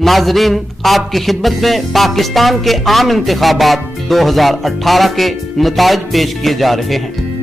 नाजरीन, आपकी खिदमत में पाकिस्तान के आम इंतखाबात 2018 के नताइज पेश किए जा रहे हैं।